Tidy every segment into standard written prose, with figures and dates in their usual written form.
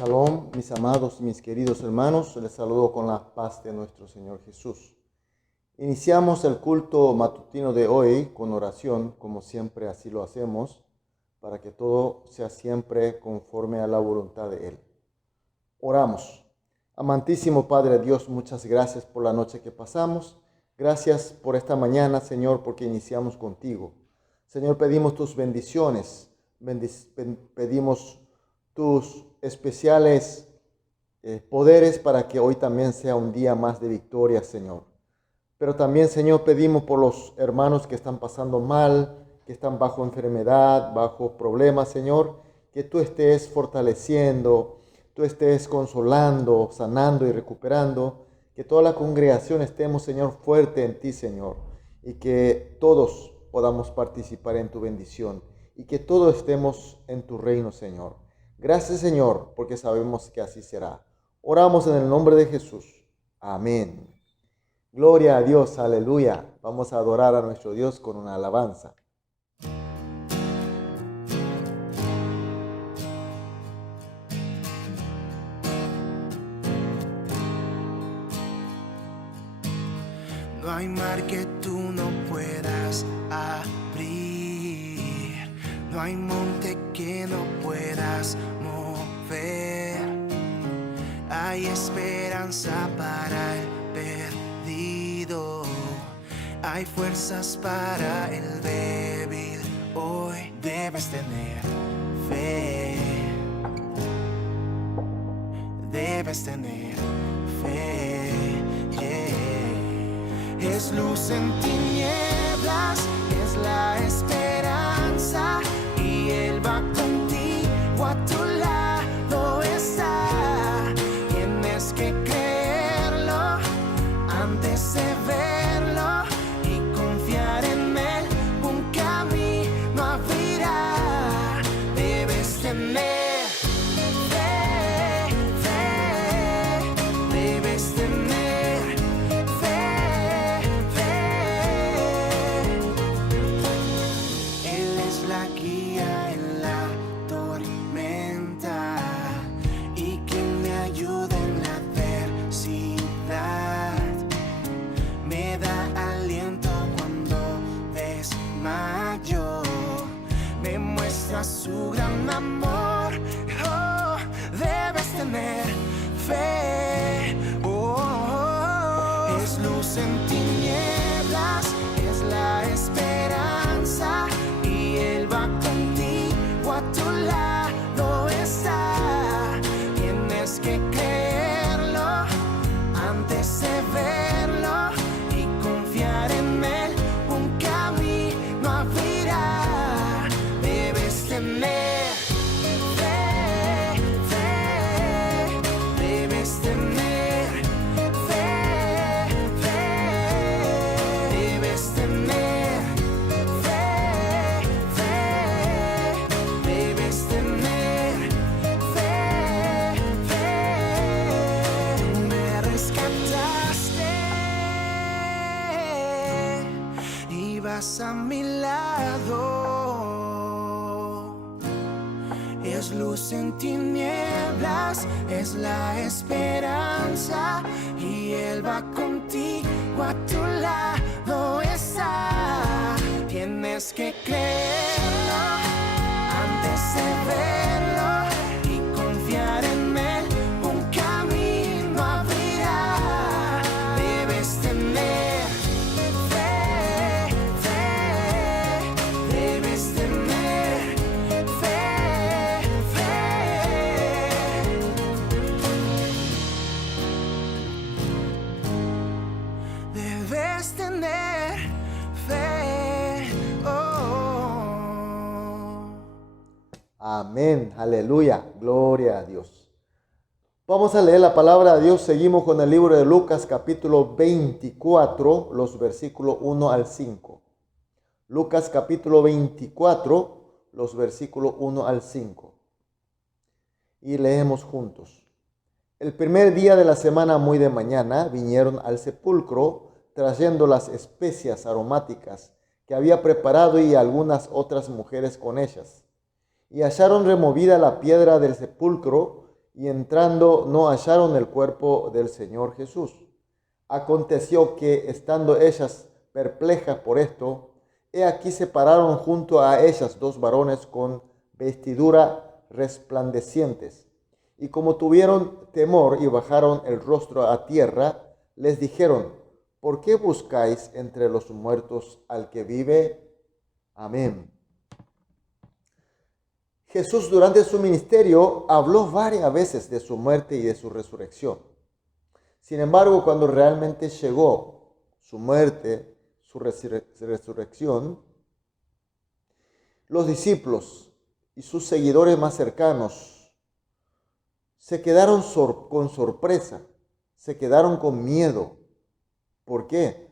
Shalom, mis amados, mis queridos hermanos, les saludo con la paz de nuestro Señor Jesús. Iniciamos el culto matutino de hoy con oración, como siempre así lo hacemos, para que todo sea siempre conforme a la voluntad de Él. Oramos. Amantísimo Padre Dios, muchas gracias por la noche que pasamos. Gracias por esta mañana, Señor, porque iniciamos contigo. Señor, pedimos tus bendiciones, pedimos tus especiales poderes para que hoy también sea un día más de victoria, Señor. Pero también, Señor, pedimos por los hermanos que están pasando mal, que están bajo enfermedad, bajo problemas, Señor, que tú estés fortaleciendo, tú estés consolando, sanando y recuperando, que toda la congregación estemos, Señor, fuerte en ti, Señor, y que todos podamos participar en tu bendición y que todos estemos en tu reino, Señor. Gracias, Señor, porque sabemos que así será. Oramos en el nombre de Jesús. Amén. Gloria a Dios, aleluya. Vamos a adorar a nuestro Dios con una alabanza. No hay mar que tú no puedas abrir, no hay monte que no puedas mover. Hay esperanza para el perdido, hay fuerzas para el débil. Hoy debes tener fe, debes tener fe, yeah. Es luz en tinieblas, es la esperanza, y Él va contigo, a tu lado está. Tienes que creerlo antes de verlo y confiar en Él, un camino abrirá. Debes tener fe, debes tener fe. Él es la guía en la tormenta y quien me ayuda en la adversidad. Me da aliento cuando desmayo, me muestra su gran amor. Oh, debes tener fe. Es luz en tinieblas, es la esperanza, y Él va contigo, a tu lado está. Tienes que creerlo antes de verlo y confiar en Él, un camino abrirá. Debes tener fe, debes tener fe, debes tener fe, debes tener fe. Tú me rescataste y vas a mi lado. Es luz en tinieblas, es la esperanza, y Él va contigo, a tu lado está. Tienes que creerlo antes de verlo y confiar en Él, un camino abrirá. Debes tener fe, debes tener fe. Debes tener fe. Amén, aleluya, gloria a Dios. Vamos a leer la palabra de Dios. Seguimos con el libro de Lucas capítulo 24, los versículos 1 al 5. Lucas capítulo 24, los versículos 1 al 5. Y leemos juntos. El primer día de la semana, muy de mañana, vinieron al sepulcro trayendo las especias aromáticas que había preparado y algunas otras mujeres con ellas. Y hallaron removida la piedra del sepulcro, y entrando no hallaron el cuerpo del Señor Jesús. Aconteció que, estando ellas perplejas por esto, he aquí se pararon junto a ellas dos varones con vestidura resplandecientes. Y como tuvieron temor y bajaron el rostro a tierra, les dijeron: ¿por qué buscáis entre los muertos al que vive? Amén. Jesús durante su ministerio habló varias veces de su muerte y de su resurrección. Sin embargo, cuando realmente llegó su muerte, su resurrección, los discípulos y sus seguidores más cercanos se quedaron con sorpresa, se quedaron con miedo. ¿Por qué?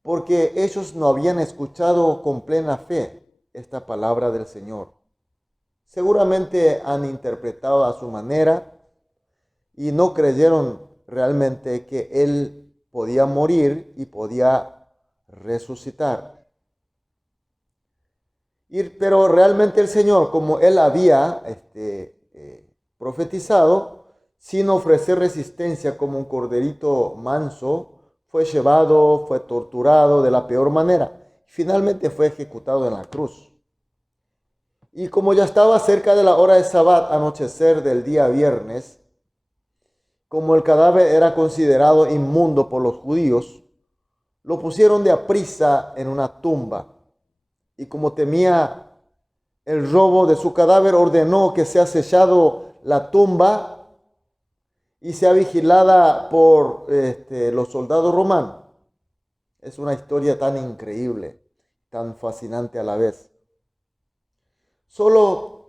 Porque ellos no habían escuchado con plena fe esta palabra del Señor. Seguramente han interpretado a su manera y no creyeron realmente que Él podía morir y podía resucitar. Pero realmente el Señor, como Él había profetizado, sin ofrecer resistencia, como un corderito manso, fue llevado, fue torturado de la peor manera. Finalmente fue ejecutado en la cruz. Y como ya estaba cerca de la hora de Sabbat, anochecer del día viernes, como el cadáver era considerado inmundo por los judíos, lo pusieron de aprisa en una tumba. Y como temía el robo de su cadáver, ordenó que sea sellado la tumba y sea vigilada por los soldados romanos. Es una historia tan increíble, tan fascinante a la vez. Solo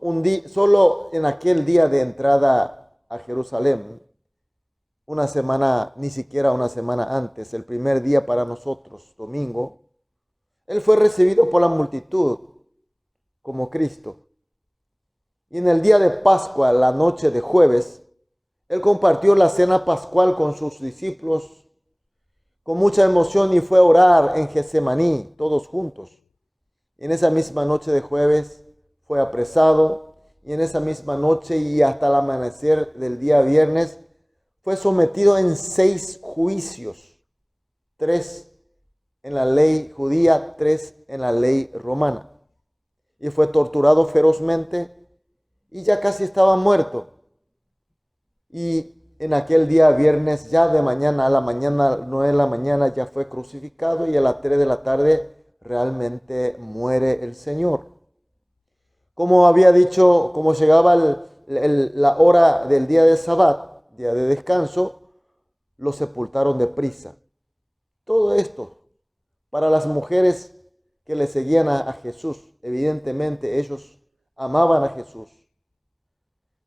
en aquel día de entrada a Jerusalén, una semana, ni siquiera una semana antes, el primer día para nosotros, domingo, Él fue recibido por la multitud como Cristo. Y en el día de Pascua, la noche de jueves, Él compartió la cena pascual con sus discípulos con mucha emoción y fue a orar en Getsemaní, todos juntos. En esa misma noche de jueves fue apresado y en esa misma noche y hasta el amanecer del día viernes fue sometido en 6 juicios, 3 en la ley judía, 3 en la ley romana. Y fue torturado ferozmente y ya casi estaba muerto. Y en aquel día viernes, ya de mañana a la mañana, 9 de la mañana, ya fue crucificado y a las 3 de la tarde realmente muere el Señor. Como había dicho, como llegaba la hora del día de Sabbat, día de descanso, lo sepultaron deprisa. Todo esto para las mujeres que le seguían a Jesús. Evidentemente ellos amaban a Jesús.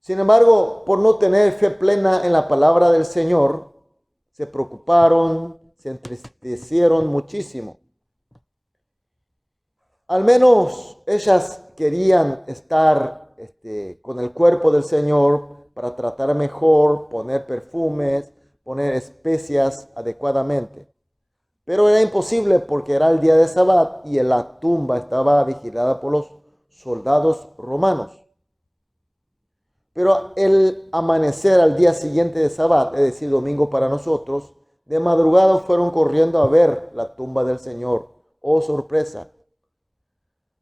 Sin embargo, por no tener fe plena en la palabra del Señor, se preocuparon, se entristecieron muchísimo. Al menos ellas querían estar con el cuerpo del Señor para tratar mejor, poner perfumes, poner especias adecuadamente. Pero era imposible porque era el día de Sabbat y la tumba estaba vigilada por los soldados romanos. Pero el amanecer al día siguiente de Sabbat, es decir, domingo para nosotros, de madrugada fueron corriendo a ver la tumba del Señor. ¡Oh, sorpresa!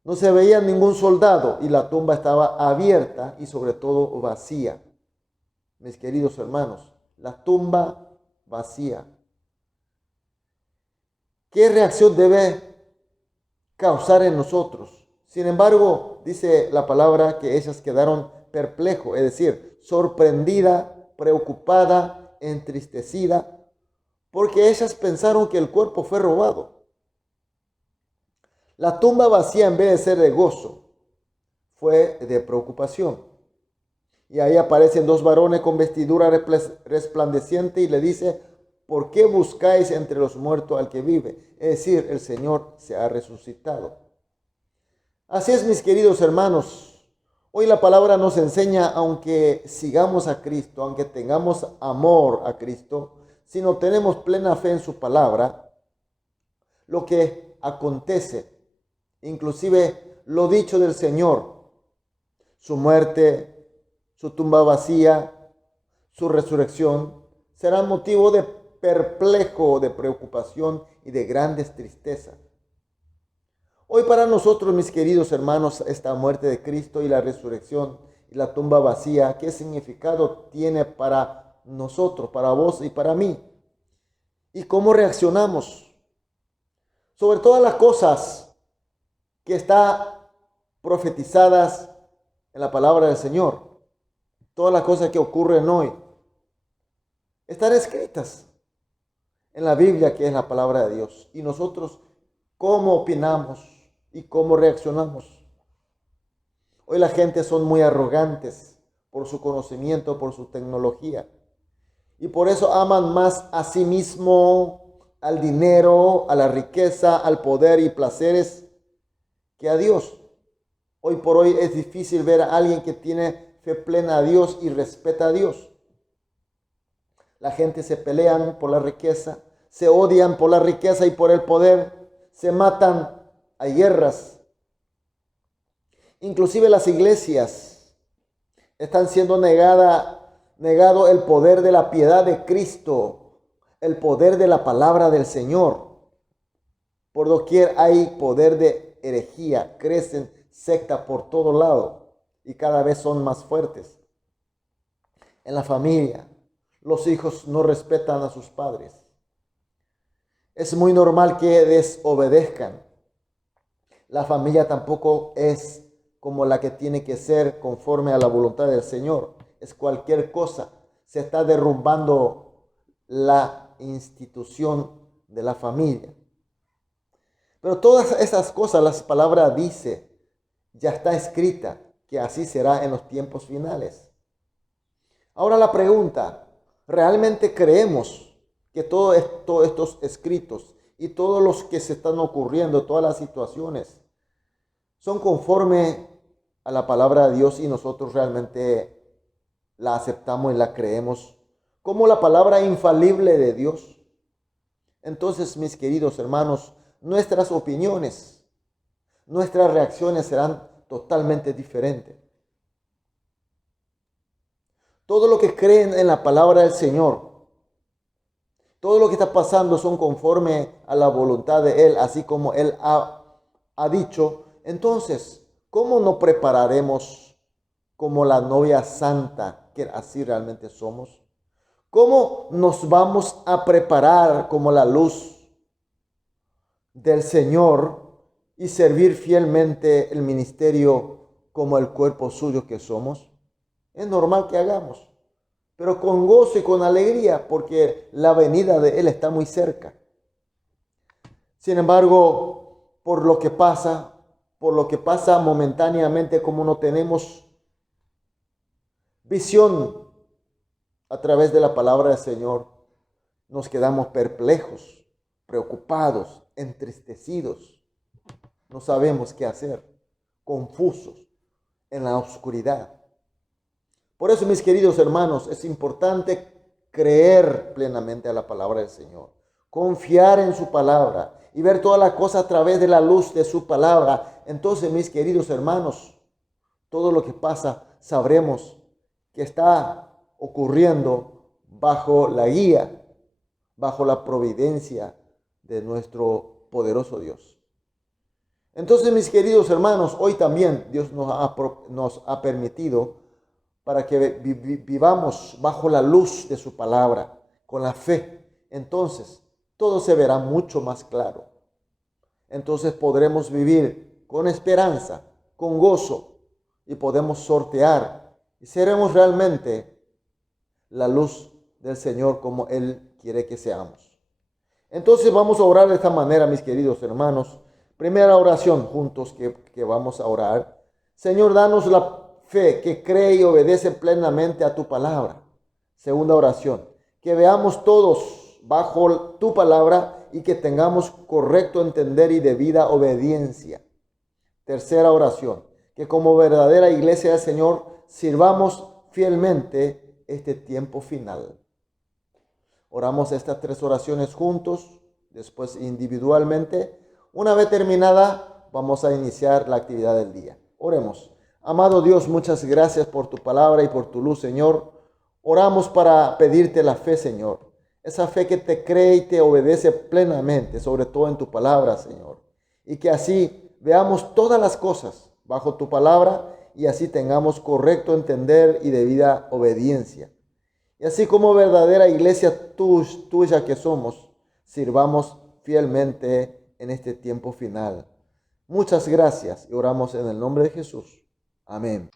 No se veía ningún soldado y la tumba estaba abierta y sobre todo vacía. Mis queridos hermanos, la tumba vacía. ¿Qué reacción debe causar en nosotros? Sin embargo, dice la palabra que ellas quedaron perplejos, es decir, sorprendida, preocupada, entristecida, porque ellas pensaron que el cuerpo fue robado. La tumba vacía, en vez de ser de gozo, fue de preocupación. Y ahí aparecen 2 varones con vestidura resplandeciente y le dice: ¿por qué buscáis entre los muertos al que vive? Es decir, el Señor se ha resucitado. Así es, mis queridos hermanos. Hoy la palabra nos enseña, aunque sigamos a Cristo, aunque tengamos amor a Cristo, si no tenemos plena fe en su palabra, lo que acontece, inclusive lo dicho del Señor, su muerte, su tumba vacía, su resurrección será motivo de perplejo, de preocupación y de grandes tristezas. Hoy para nosotros, mis queridos hermanos, esta muerte de Cristo y la resurrección y la tumba vacía, ¿qué significado tiene para nosotros, para vos y para mí? ¿Y cómo reaccionamos? Sobre todas las cosas que están profetizadas en la palabra del Señor, todas las cosas que ocurren hoy, están escritas en la Biblia, que es la palabra de Dios. Y nosotros, ¿cómo opinamos y cómo reaccionamos? Hoy la gente son muy arrogantes por su conocimiento, por su tecnología. Y por eso aman más a sí mismo, al dinero, a la riqueza, al poder y placeres que a Dios. Hoy por hoy es difícil ver a alguien que tiene fe plena a Dios y respeta a Dios. La gente se pelean por la riqueza, se odian por la riqueza y por el poder, se matan a guerras. Inclusive las iglesias están siendo negado el poder de la piedad de Cristo, el poder de la palabra del Señor. Por doquier hay poder de herejía, crecen sectas por todo lado y cada vez son más fuertes. En la familia, los hijos no respetan a sus padres. Es muy normal que desobedezcan. La familia tampoco es como la que tiene que ser conforme a la voluntad del Señor. Es cualquier cosa. Se está derrumbando la institución de la familia. Pero todas esas cosas, las palabras dice, ya está escrita, que así será en los tiempos finales. Ahora la pregunta, ¿realmente creemos que todos estos escritos y todos los que se están ocurriendo, todas las situaciones, son conforme a la palabra de Dios y nosotros realmente la aceptamos y la creemos como la palabra infalible de Dios? Entonces, mis queridos hermanos, nuestras opiniones, nuestras reacciones serán totalmente diferentes. Todo lo que creen en la palabra del Señor, todo lo que está pasando son conforme a la voluntad de Él, así como Él ha dicho. Entonces, ¿cómo nos prepararemos como la novia santa, que así realmente somos? ¿Cómo nos vamos a preparar como la luz del Señor y servir fielmente el ministerio como el cuerpo suyo que somos? Es normal que hagamos, pero con gozo y con alegría, porque la venida de Él está muy cerca. Sin embargo, por lo que pasa momentáneamente, como no tenemos visión a través de la palabra del Señor, nos quedamos perplejos, preocupados, entristecidos. No sabemos qué hacer, confusos en la oscuridad. Por eso, mis queridos hermanos, es importante creer plenamente a la palabra del Señor, confiar en su palabra y ver todas las cosas a través de la luz de su palabra. Entonces, mis queridos hermanos, todo lo que pasa sabremos que está ocurriendo bajo la guía, bajo la providencia de nuestro poderoso Dios. Entonces, mis queridos hermanos, hoy también Dios nos ha permitido para que vivamos bajo la luz de su palabra, con la fe. Entonces, todo se verá mucho más claro. Entonces podremos vivir con esperanza, con gozo, y podemos sortear y seremos realmente la luz del Señor como Él quiere que seamos. Entonces vamos a orar de esta manera, mis queridos hermanos. Primera oración juntos que vamos a orar. Señor, danos la fe que cree y obedece plenamente a tu palabra. Segunda oración, que veamos todos bajo tu palabra y que tengamos correcto entender y debida obediencia. Tercera oración, que como verdadera iglesia del Señor sirvamos fielmente este tiempo final. Oramos estas tres oraciones juntos, después individualmente. Una vez terminada, vamos a iniciar la actividad del día. Oremos. Amado Dios, muchas gracias por tu palabra y por tu luz, Señor. Oramos para pedirte la fe, Señor. Esa fe que te cree y te obedece plenamente, sobre todo en tu palabra, Señor. Y que así veamos todas las cosas bajo tu palabra y así tengamos correcto entender y debida obediencia. Y así como verdadera iglesia tuya que somos, sirvamos fielmente en este tiempo final. Muchas gracias y oramos en el nombre de Jesús. Amén.